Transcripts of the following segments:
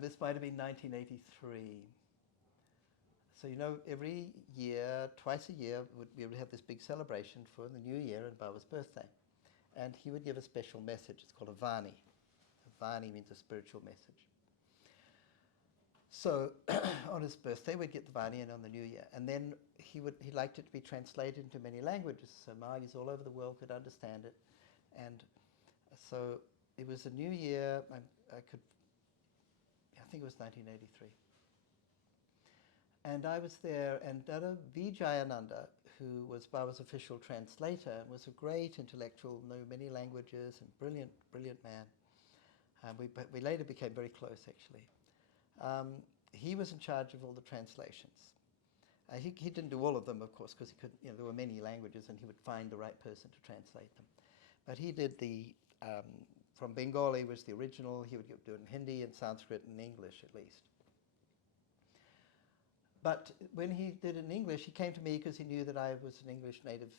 this might have been 1983. So, every year, twice a year, we would have this big celebration for the new year and Baba's birthday. And he would give a special message. It's called a Vani. A Vani means a spiritual message. So on his birthday, we'd get the Vani, and on the New Year. And then he liked it to be translated into many languages, so Māoris all over the world could understand it. And so it was a New Year, I think it was 1983. And I was there, and Nabhaniilananda, who was Baba's official translator, and was a great intellectual, knew many languages, and brilliant man. We later became very close, actually. He was in charge of all the translations. He didn't do all of them, of course, because he couldn't. There were many languages, and he would find the right person to translate them. But he did from Bengali was the original. He would do it in Hindi and Sanskrit and English at least. But when he did it in English, he came to me because he knew that I was an English native,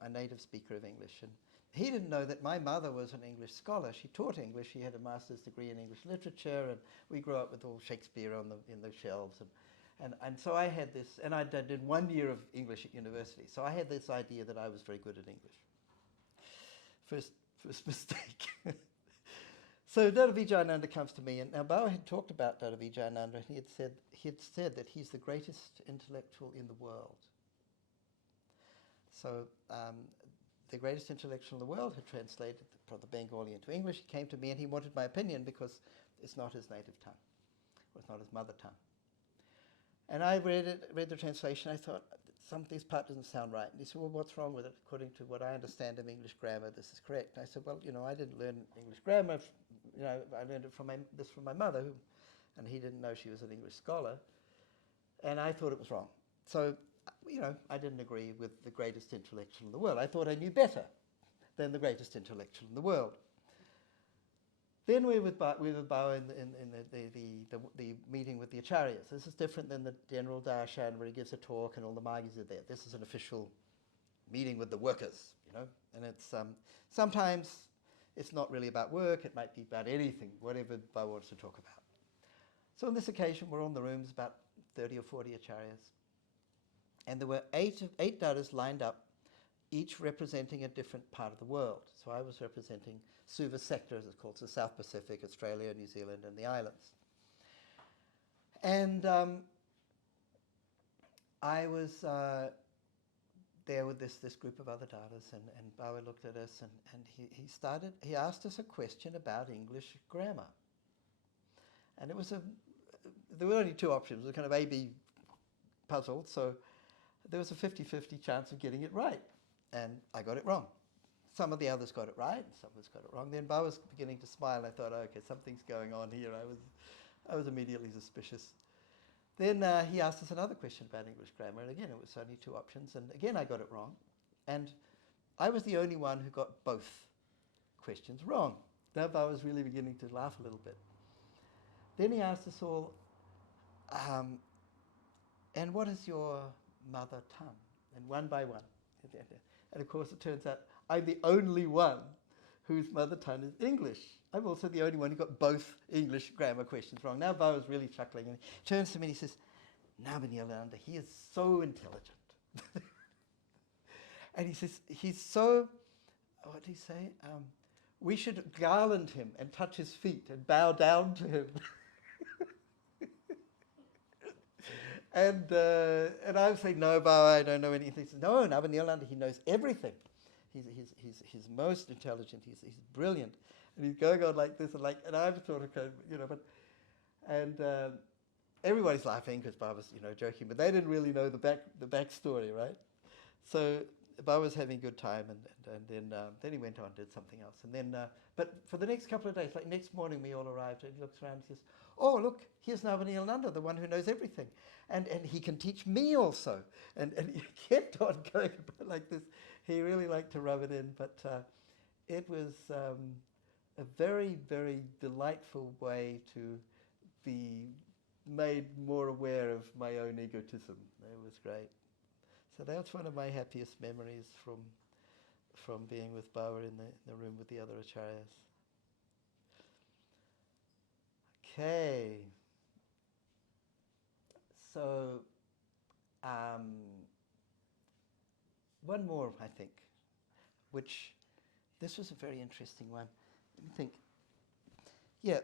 a native speaker of English. And he didn't know that my mother was an English scholar. She taught English. She had a master's degree in English literature, and we grew up with all Shakespeare in the shelves. And so I had this, and I did 1 year of English at university. So I had this idea that I was very good at English. First mistake. So Dada Vijayananda comes to me, and now Baba had talked about Dada Vijayananda, and he had said that he's the greatest intellectual in the world. So the greatest intellectual in the world had translated from the Bengali into English. He came to me and he wanted my opinion because it's not his native tongue, or it's not his mother tongue. And I read the translation. I thought, this part doesn't sound right. And he said, well, what's wrong with it? According to what I understand of English grammar, this is correct. And I said, well, I didn't learn English grammar. I learned it from my mother, and he didn't know she was an English scholar. And I thought it was wrong. So, I didn't agree with the greatest intellectual in the world. I thought I knew better than the greatest intellectual in the world. Then we were with Baba in the meeting with the acharyas. This is different than the general darshan where he gives a talk and all the Māoris are there. This is an official meeting with the workers, And it's sometimes it's not really about work. It might be about anything, whatever Baba wants to talk about. So on this occasion, we're on the rooms, about 30 or 40 acharyas, and there were eight dadas lined up, each representing a different part of the world. So I was representing Suva sector, as it's called, so South Pacific, Australia, New Zealand, and the islands. And I was there with this group of other dadas, and Baba looked at us, and he asked us a question about English grammar. And there were only two options. It was kind of A-B puzzle, so there was a 50-50 chance of getting it right. And I got it wrong. Some of the others got it right, and some of us got it wrong. Then Baba was beginning to smile. I thought, okay, something's going on here. I was immediately suspicious. Then he asked us another question about English grammar, and again, it was only two options, and again, I got it wrong. And I was the only one who got both questions wrong. Now Baba was really beginning to laugh a little bit. Then he asked us all, and what is your mother tongue? And one by one. And of course, it turns out I'm the only one whose mother tongue is English. I'm also the only one who got both English grammar questions wrong. Now Baba was really chuckling, and he turns to me and he says, Nabhaniilananda, he is so intelligent. And he says, he's so, what did he say? We should garland him and touch his feet and bow down to him. And I was saying, no, Baba, I don't know anything. He says, no, Nabhaniilananda, he knows everything. He's most intelligent. He's brilliant, and he's going on like this, and I'm sort of, and everybody's laughing because Baba's joking, but they didn't really know the backstory, right? So Baba was having a good time, and then he went on and did something else, and then but for the next couple of days, like next morning, we all arrived, and he looks around and says, "Oh, look, here's Nabhaniilananda, the one who knows everything, and he can teach me also." And he kept on going about like this. He really liked to rub it in, but it was a very, very delightful way to be made more aware of my own egotism. It was great. So that's one of my happiest memories from being with Baba in the room with the other acharyas. Okay. So one more, I think, which this was a very interesting one. Let me think. Yeah,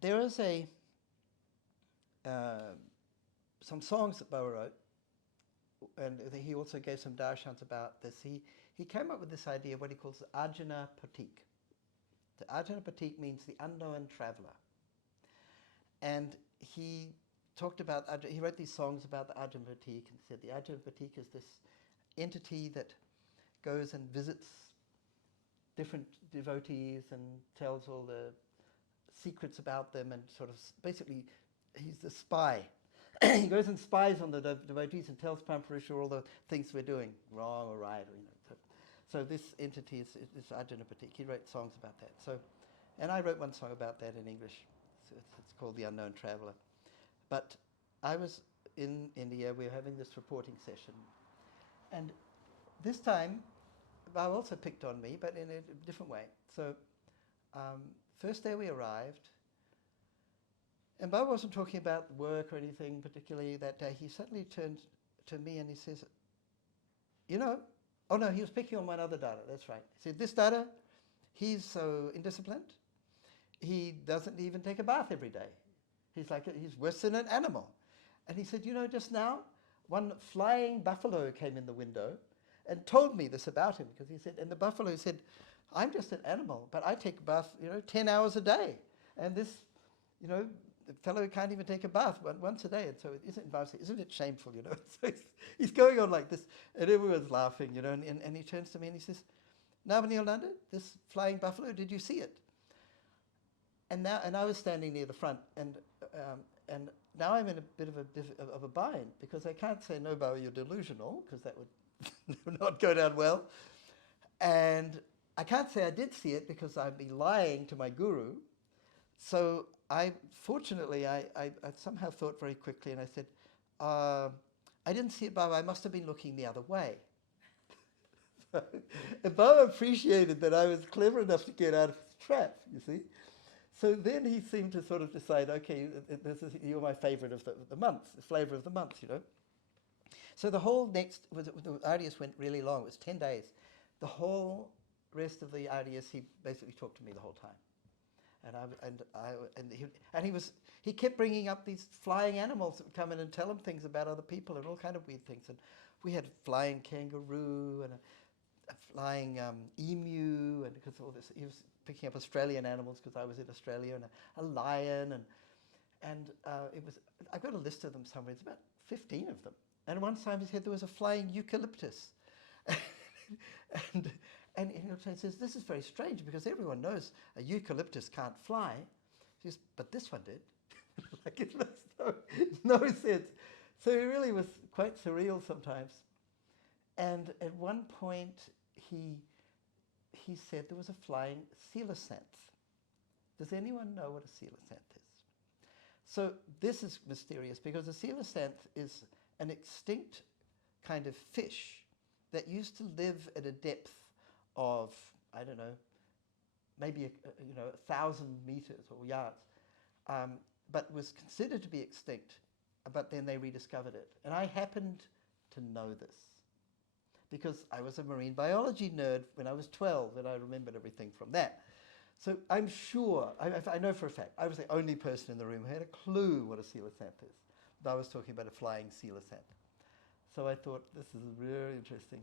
there is some songs that Boa wrote, and he also gave some darshans about this. He came up with this idea of what he calls the Ajna Patik. The Ajna Patik means the unknown traveler. And he talked about, he wrote these songs about the Ajna Patik and said the Ajna Patik is this entity that goes and visits different devotees and tells all the secrets about them, and sort of basically he's the spy. He goes and spies on the devotees and tells Pampurusha all the things we're doing, wrong or right. So this entity is Ajna Patik. He wrote songs about that. So, and I wrote one song about that in English. So it's called The Unknown Traveller. But I was in India. We were having this reporting session, and this time Bao also picked on me, but in a different way. So first day we arrived, and Bao wasn't talking about work or anything particularly that day. He suddenly turned to me and he says, you know, oh no, he was picking on one other Dada, that's right. He said, this Dada, he's so indisciplined, he doesn't even take a bath every day. He's worse than an animal. And he said, you know, just now, one flying buffalo came in the window and told me this about him, because he said, and the buffalo said, I'm just an animal, but I take a bath, 10 hours a day. And this, the fellow can't even take a bath once a day. And so isn't it shameful, So he's going on like this, and everyone's laughing, and he turns to me and he says, Nabhaniilananda, this flying buffalo, did you see it? And I was standing near the front, and now I'm in a bit of a bind, because I can't say, no, Bao, you're delusional, because that would not go down well. And I can't say I did see it, because I'd be lying to my guru. So fortunately, I somehow thought very quickly, and I said, I didn't see it, Baba, I must have been looking the other way. And Baba appreciated that I was clever enough to get out of his trap, you see. So then he seemed to sort of decide, okay, you're my favorite of the month, the flavor of the month, So the whole the RDS went really long. It was 10 days. The whole rest of the RDS, he basically talked to me the whole time. He kept bringing up these flying animals that would come in and tell him things about other people and all kind of weird things. And we had a flying kangaroo and a flying emu, and because all this, he was picking up Australian animals because I was in Australia, and a lion, and I've got a list of them somewhere. It's about 15 of them. And one time he said there was a flying eucalyptus. And he says, this is very strange, because everyone knows a eucalyptus can't fly. He says, but this one did. Like, it makes no sense. So it really was quite surreal sometimes. And at one point, he said there was a flying coelacanth. Does anyone know what a coelacanth is? So this is mysterious, because a coelacanth is an extinct kind of fish that used to live at a depth of, I don't know, maybe 1,000 meters or yards, but was considered to be extinct, but then they rediscovered it. And I happened to know this, because I was a marine biology nerd when I was 12, and I remembered everything from that. So I'm sure, I know for a fact, I was the only person in the room who had a clue what a coelacanth is. But I was talking about a flying coelacanth. So I thought, this is really interesting.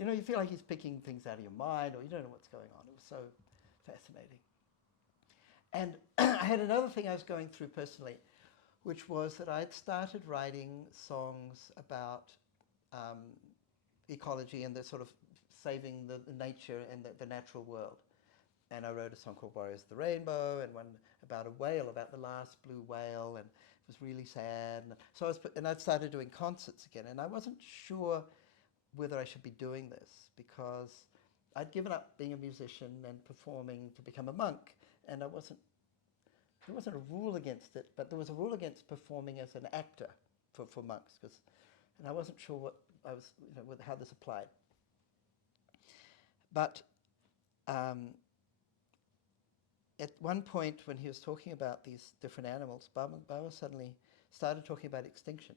You feel like he's picking things out of your mind, or you don't know what's going on. It was so fascinating. And I had another thing I was going through personally, which was that I'd started writing songs about ecology and the sort of saving the nature and the natural world. And I wrote a song called Warriors of the Rainbow, and one about a whale, about the last blue whale, and it was really sad. And so I'd started doing concerts again, and I wasn't sure whether I should be doing this, because I'd given up being a musician and performing to become a monk, and there wasn't a rule against it, but there was a rule against performing as an actor for monks, and I wasn't sure what I was, how this applied. But at one point when he was talking about these different animals, Baba suddenly started talking about extinction.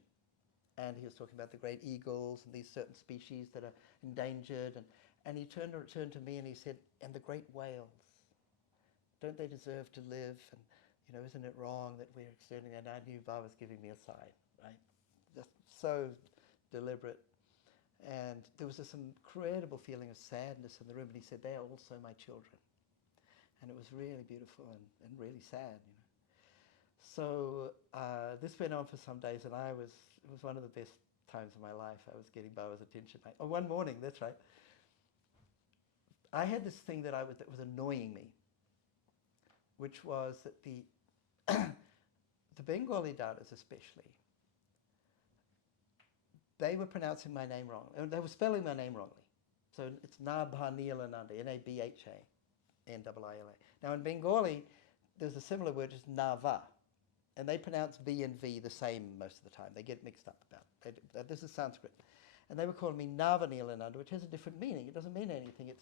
And he was talking about the great eagles and these certain species that are endangered. And he turned to me and he said, and the great whales, don't they deserve to live? And, isn't it wrong that we're extending that? And I knew Ba was giving me a sign, right? Just so deliberate. And there was this incredible feeling of sadness in the room. And he said, they are also my children. And it was really beautiful and really sad, So this went on for some days, and it was one of the best times of my life. I was getting Baba's attention. One morning, that's right, I had this thing that was annoying me, which was that the Bengali Dadas especially, they were pronouncing my name wrong. They were spelling my name wrongly. So it's Nabhaniilananda, Nabhanilla. Now in Bengali, there's a similar word, it's Nava. And they pronounce V and V the same most of the time. They get mixed up about it. This is Sanskrit. And they were calling me Nabhaniilananda, which has a different meaning. It doesn't mean anything.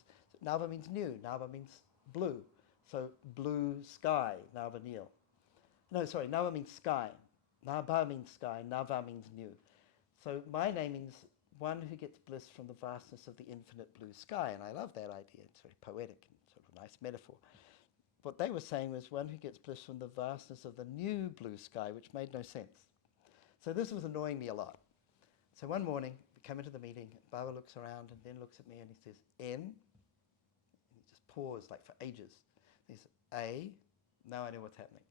Nava means new. Nava means blue. So blue sky, Nabhanil. No, sorry, Nava means sky. Nabha means sky. Nava means new. So my name means one who gets bliss from the vastness of the infinite blue sky. And I love that idea. It's very poetic and sort of a nice metaphor. What they were saying was one who gets bliss from the vastness of the new blue sky, which made no sense. So this was annoying me a lot. So one morning, we come into the meeting, Baba looks around and then looks at me and he says, N, and he just paused like for ages. He says, A, now I know what's happening.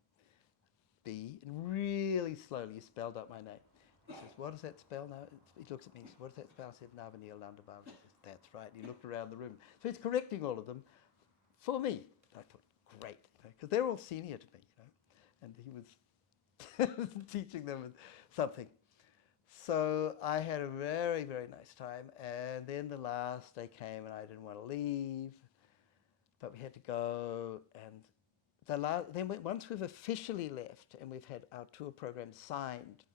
B, and really slowly he spelled out my name. He says, what does that spell now? He looks at me and says, what does that spell? I said, Nabhaniilananda Baba. He says, that's right. And he looked around the room. So he's correcting all of them for me. I thought, great, because they're all senior to me, and he was teaching them something. So I had a very, very nice time, and then the last day came and I didn't want to leave, but we had to go, and once we've officially left and we've had our tour program signed,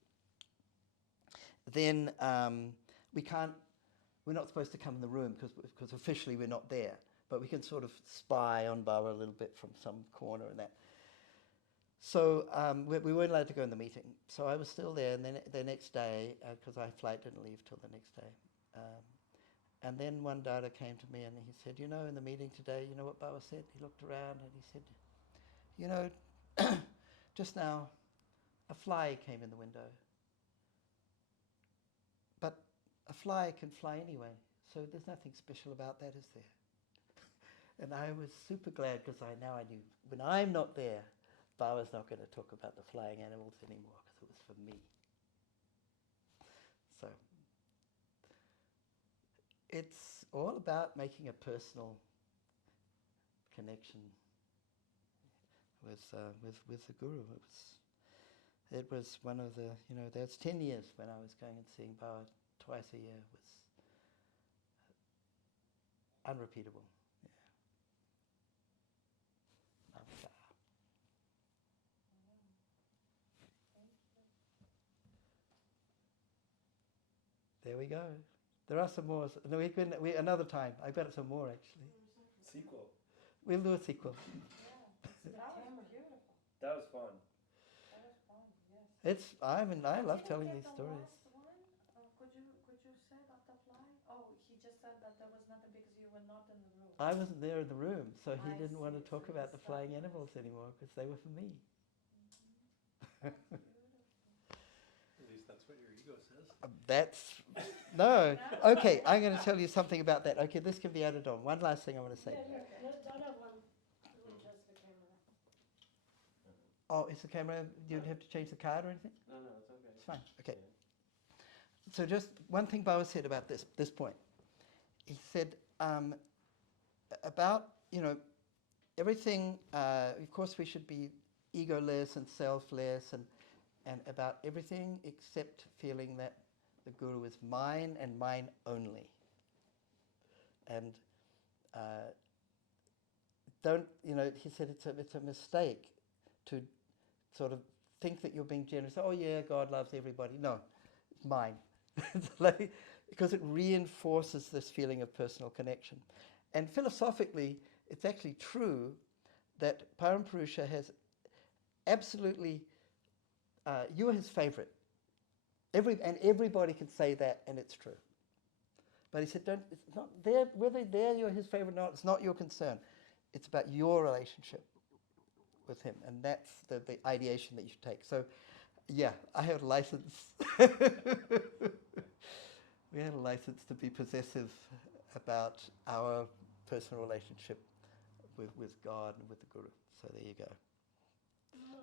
then we're not supposed to come in the room because officially we're not there. But we can sort of spy on Baba a little bit from some corner and that. So we weren't allowed to go in the meeting. So I was still there, and then the next day, because our flight didn't leave till the next day. And then one Dada came to me and he said, in the meeting today, you know what Baba said? He looked around and he said, just now a fly came in the window. But a fly can fly anyway, so there's nothing special about that, is there? And I was super glad because I knew when I'm not there, Baba's not going to talk about the flying animals anymore because it was for me. So it's all about making a personal connection with the Guru. It was one of the, that's 10 years when I was going and seeing Baba twice a year. It was unrepeatable. There we go. There are some more. No, another time. I've got some more actually. Sequel. We'll do a sequel. Yeah, that was beautiful. That was fun. That was fun. Yes. I love telling these stories. Could you say about the fly? Oh, he just said that there was nothing because you were not in the room. I wasn't there in the room, so he I didn't want to see. talk So about he the flying stopped. animals anymore because they were for me. That's beautiful. At least that's what your ego says. No. Okay, I'm going to tell you something about that. Okay, this can be added on. One last thing I want to say. Don't have one with just the camera. Oh, is the camera? You have to change the card or anything? No, it's okay. It's fine. Okay. So just one thing Baba said about this point. He said about everything. Of course, we should be egoless and selfless and about everything except feeling that the Guru is mine and mine only. And he said it's a mistake to sort of think that you're being generous. Oh yeah, God loves everybody. No, it's mine. Because it reinforces this feeling of personal connection. And philosophically, it's actually true that Parampurusha has absolutely you are his favorite. Everybody can say that, and it's true. But he said, it's not there, whether you're his favorite or not, it's not your concern. It's about your relationship with him, and that's the ideation that you should take. So, yeah, I have a license. We had a license to be possessive about our personal relationship with God and with the Guru. So there you go.